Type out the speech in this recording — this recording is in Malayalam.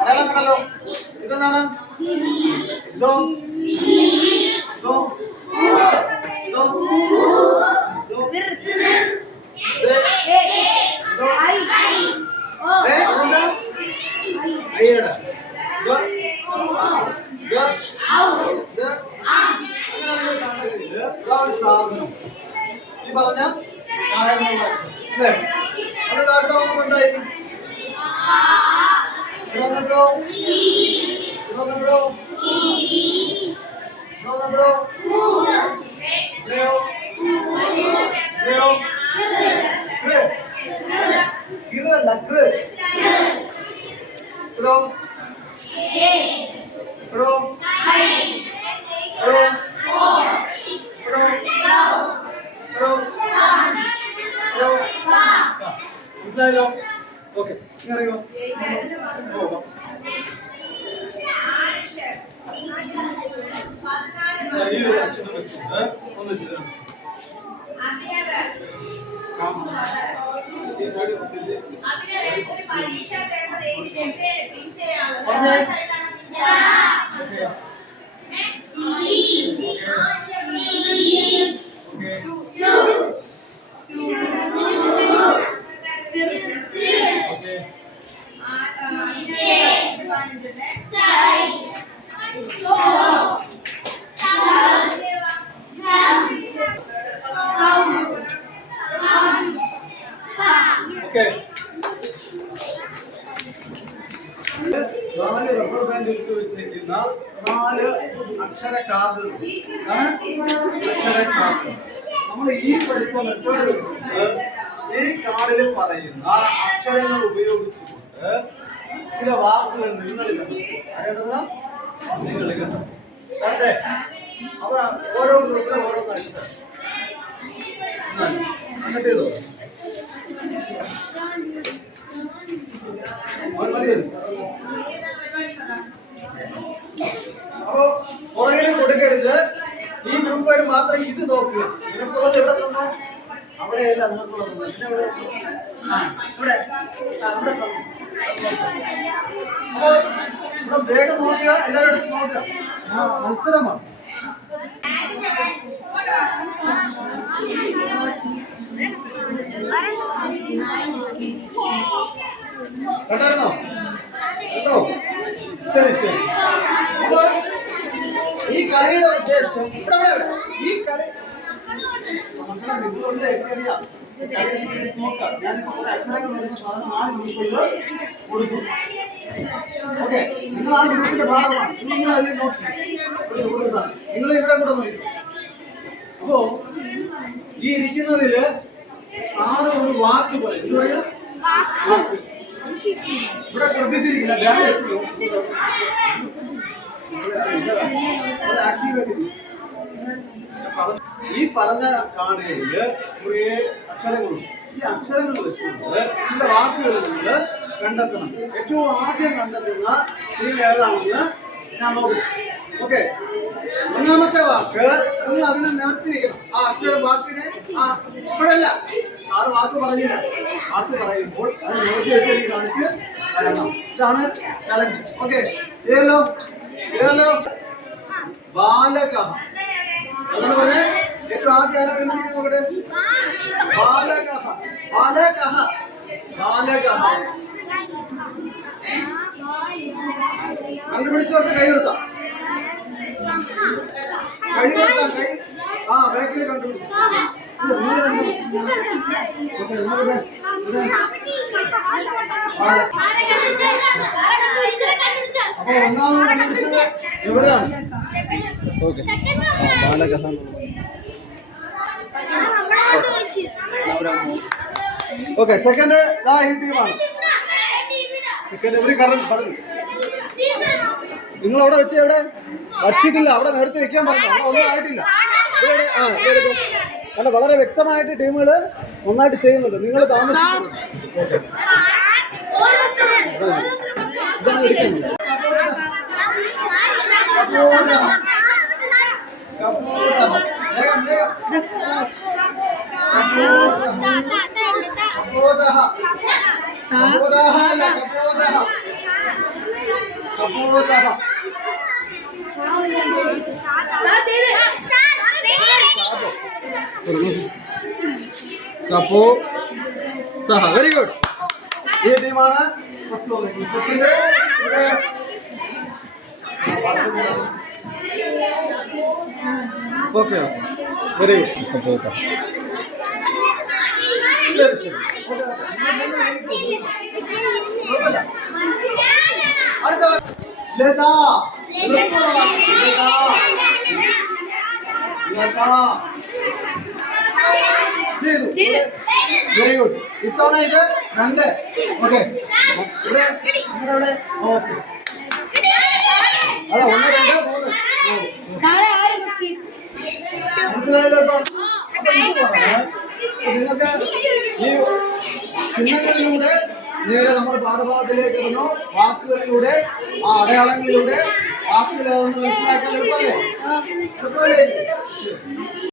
അടയാളം കണ്ടല്ലോ. ഇതെന്താണ്? ഇതോ ഇതോ ഇതോ സാധനം ഈ പറഞ്ഞ അല്ലേ? അത് കാട്ടുമ്പോ എന്തായി? മനസ്സിലായല്ലോ? ഓക്കെ, അറിയോ? നാല് റബ്ബർ ബാൻഡ് എടുത്ത് വെച്ചിരിക്കുന്ന 4 അക്ഷര കാർഡ്. നമ്മൾ ഈ പഠിച്ച മെത്തേഡ് വെച്ചിട്ട് ഈ കാർഡിൽ പറയുന്ന അക്ഷരങ്ങൾ ഉപയോഗിച്ചുകൊണ്ട് ചില വാക്കുകൾ നിങ്ങൾ കേട്ടതാ, നിങ്ങൾ കേട്ടോ കണ്ടേ? അപ്പൊ ഓരോ ഗ്രൂപ്പിലും ഓരോന്നായിട്ട് എന്നിട്ട് ചെയ്തോ. അപ്പോ പുറകിലും കൊടുക്കരുത്. ഈ ഗ്രൂപ്പുകാർ മാത്രം ഇത് നോക്കുക. നിനക്കുള്ളത് ഇവിടെ തന്നോ? അവിടെയല്ല നിങ്ങൾക്കുള്ളത്. പിന്നെ ഇവിടെ ഇവിടെ അപ്പോ ഇവിടെ വേഗം നോക്കുക, എല്ലാവരും എടുത്ത് നോക്കുക. മത്സരമാണ്. കേട്ടായിരുന്നോ? കേട്ടോ? ശരി ശരി. അപ്പൊ ഈ കളിയുടെ ഉദ്ദേശം ഇവിടെ ഈ കളി നിങ്ങളുണ്ട്, എനിക്കറിയാം. നോക്കാം, ഞാനിപ്പോ അക്ഷരങ്ങൾ വരുന്ന സാധനം 4 ഗ്രൂപ്പുകളിൽ കൊടുക്കും. ഓക്കെ, നിങ്ങൾ ആ ഗ്രൂപ്പിന്റെ ഭാഗമാണ്. നിങ്ങൾ അതിൽ നോക്കി നിങ്ങൾ ഇവിടെ കൂടെ നോക്കി. അപ്പോ ഈ ഇരിക്കുന്നതില് സാറ് ഒരു വാക്ക് പറയും. എന്താ പറയാ? ഇവിടെ ശ്രദ്ധിച്ചിരിക്കില്ല. ഈ പറഞ്ഞ കാർഡുകളില് കുറേ അക്ഷരങ്ങളുണ്ട്. ഈ അക്ഷരങ്ങൾ വെച്ചുകൊണ്ട് ചില വാക്കുകൾ നിങ്ങൾ കണ്ടെത്തണം. ഏറ്റവും ആദ്യം കണ്ടെത്തുന്ന ഈ ഏതാണെന്ന് ഞാൻ നോക്കും. ഓക്കെ, ഒന്നാമത്തെ വാക്ക് നിങ്ങൾ അതിനെ നിവർത്തി വെക്കണം. ആ അക്ഷരം വാക്കിനെ ഇപ്പോഴല്ല, ആറ് വാക്ക് പറഞ്ഞില്ല. വാക്ക് പറയുമ്പോൾ അത് നിവർത്തി വെച്ച് കാണിച്ച് തരണം. ഇതാണ് ചലഞ്ച്. ഓക്കെ, ചെയ്യല്ലോ ചെയ്യല്ലോ. ബാലക അങ്ങനെ പറഞ്ഞേ. ഏറ്റവും ആദ്യം ആരെ നോക്കട്ടെ? ബാലക ബാലക ബാലക. കണ്ടുപിടിച്ചവർക്ക് കൈ കൊടുക്കാം. കൈ കൊടുക്കാം. കൈ ബാക്കിൽ കണ്ടുപിടിച്ചു. അപ്പൊ ഒന്നാമത് കണ്ടുപിടിച്ചത് എവിടെയാണ്? ഓക്കെ, ബാലകഥ. ഓക്കെ, സെക്കൻഡ് ഈ ടീമാണ്. സെക്കൻഡ് ഒരു കറണ്ട് പറഞ്ഞു. നിങ്ങൾ അവിടെ വെച്ച് എവിടെ വച്ചിട്ടില്ല, അവിടെ നേരത്തെ വെക്കാൻ പറഞ്ഞു. അവിടെ ഒന്നും ആയിട്ടില്ല. ഇവിടെ അല്ല, വളരെ വ്യക്തമായിട്ട് ടീമുകൾ നന്നായിട്ട് ചെയ്യുന്നുണ്ട്. നിങ്ങൾ താമസിക്കുന്നു. ഇതാണ് എടുക്കുന്നത്. കപോദഹ. കപോദഹ അല്ല, കപോദഹ. കപോദഹ. കപോദഹ. Very good. ഈ ടീമാണ് ഫസ്റ്റ് വന്നിട്ടുള്ളത്. Okay very good. ശരി ശരി. അടുത്ത ലത. ചെയ്തു. Very good. ഇത്തവണ ഇത് 2. ഓക്കെ ഇവിടെ ഇവിടെ ഓക്കെ. അതെ 1 2 3 മനസ്സിലായല്ലോ. നിങ്ങൾക്ക് ഈ ചിഹ്നങ്ങളിലൂടെ നേരെ നമ്മൾ പാഠഭാഗത്തിലേക്ക് ഇടുന്നു. വാക്കുകളിലൂടെ ആ അടയാളങ്ങളിലൂടെ വാക്കുകൾ മനസ്സിലാക്കാൻ എളുപ്പമല്ലേ?